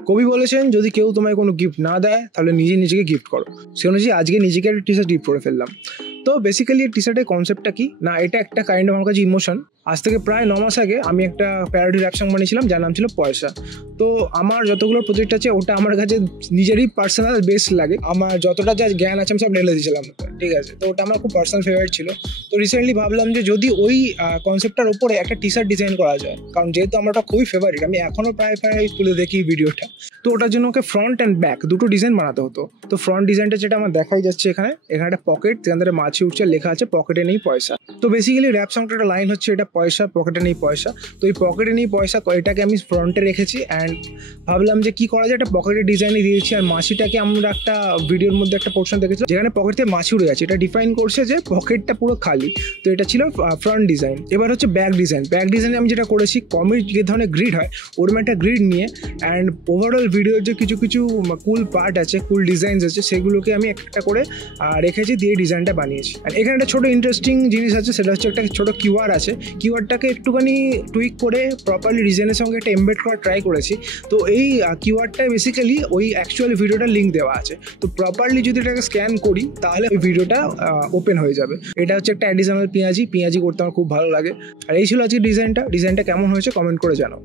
কবি বলেছেন যদি কেউ তোমায় কোনো গিফট না দেয় তাহলে নিজেকে গিফট করো। সে অনুযায়ী আজকে নিজেকে একটা টি শার্ট গিফট করে ফেললাম। তো বেসিক্যালি টি শার্টের কনসেপ্টটা কি না, এটা একটা কাইন্ড অফ আমার কাছে ইমোশন। আজ থেকে প্রায় 9 মাস আগে আমি একটা প্যারোডি র্যাপ সং বানিয়েছিলাম যার নাম ছিল পয়সা। তো আমার যতগুলো প্রজেক্ট আছে ওটা আমার কাছে নিজেরই পার্সোনাল বেস্ট লাগে। আমার যতটা যা জ্ঞান আছে আমি সব ঢেলে দিয়েছিলাম, ঠিক আছে। তো ওটা আমার খুব পার্সোনাল ফেভারিট ছিল। তো রিসেন্টলি ভাবলাম যে যদি ওই কনসেপ্টটার উপরে একটা টি শার্ট ডিজাইন করা যায়, কারণ যেহেতু আমার ওটা খুবই ফেভারিট, আমি এখনও প্রায় খুলে দেখি ভিডিওটা। তো ওটার জন্য ওকে ফ্রন্ট অ্যান্ড ব্যাক দুটো ডিজাইন বানাতে হতো। তো ফ্রন্ট ডিজাইনটা যেটা আমার দেখাই যাচ্ছে এখানে একটা পকেট, যেখান থেকে মাছি উঠছে, লেখা আছে পকেটে নেই পয়সা। তো বেসিক্যালি র্যাপ সংটার একটা লাইন হচ্ছে এটা পয়সা পকেটে নেই পয়সা। তো এই পকেটে নেই পয়সা এটাকে আমি ফ্রন্টে রেখেছি অ্যান্ড ভাবলাম যে কি করা যায়, একটা পকেটের ডিজাইনে দিয়েছি। আর মাছিটাকে আমরা একটা ভিডিওর মধ্যে একটা পোর্শন দেখেছিলাম যেখানে পকেট থেকে মাছি উড়ে যাচ্ছে, এটা ডিফাইন করছে যে পকেটটা পুরো খালি। তো এটা ছিল ফ্রন্ট ডিজাইন। এবার হচ্ছে ব্যাক ডিজাইন। ব্যাক ডিজাইনে আমি যেটা করেছি, কমিক যে ধরনের গ্রিড হয় ওরকম একটা গ্রিড নিয়ে অ্যান্ড ওভারঅল ভিডিওর যে কিছু কিছু কুল পার্ট আছে, কুল ডিজাইনস আছে, সেগুলোকে আমি একটা করে রেখেছি, দিয়ে ডিজাইনটা বানিয়েছি। আর এখানে একটা ছোটো ইন্টারেস্টিং জিনিস আছে, সেটা হচ্ছে একটা ছোটো কিউআর আছে। কিউআরটাকে একটুখানি টুইক করে প্রপারলি ডিজাইনের সঙ্গে একটা এমবেড করার ট্রাই করেছি। তো এই কিউআরটায় বেসিক্যালি ওই অ্যাকচুয়াল ভিডিওটার লিঙ্ক দেওয়া আছে। তো প্রপারলি যদি এটাকে স্ক্যান করি তাহলে ওই ভিডিওটা ওপেন হয়ে যাবে। এটা হচ্ছে একটা অ্যাডিশনাল পেঁয়াজি করতে আমার খুব ভালো লাগে। আর এই ছিল আজকে ডিজাইনটা কেমন হয়েছে কমেন্ট করে জানাও।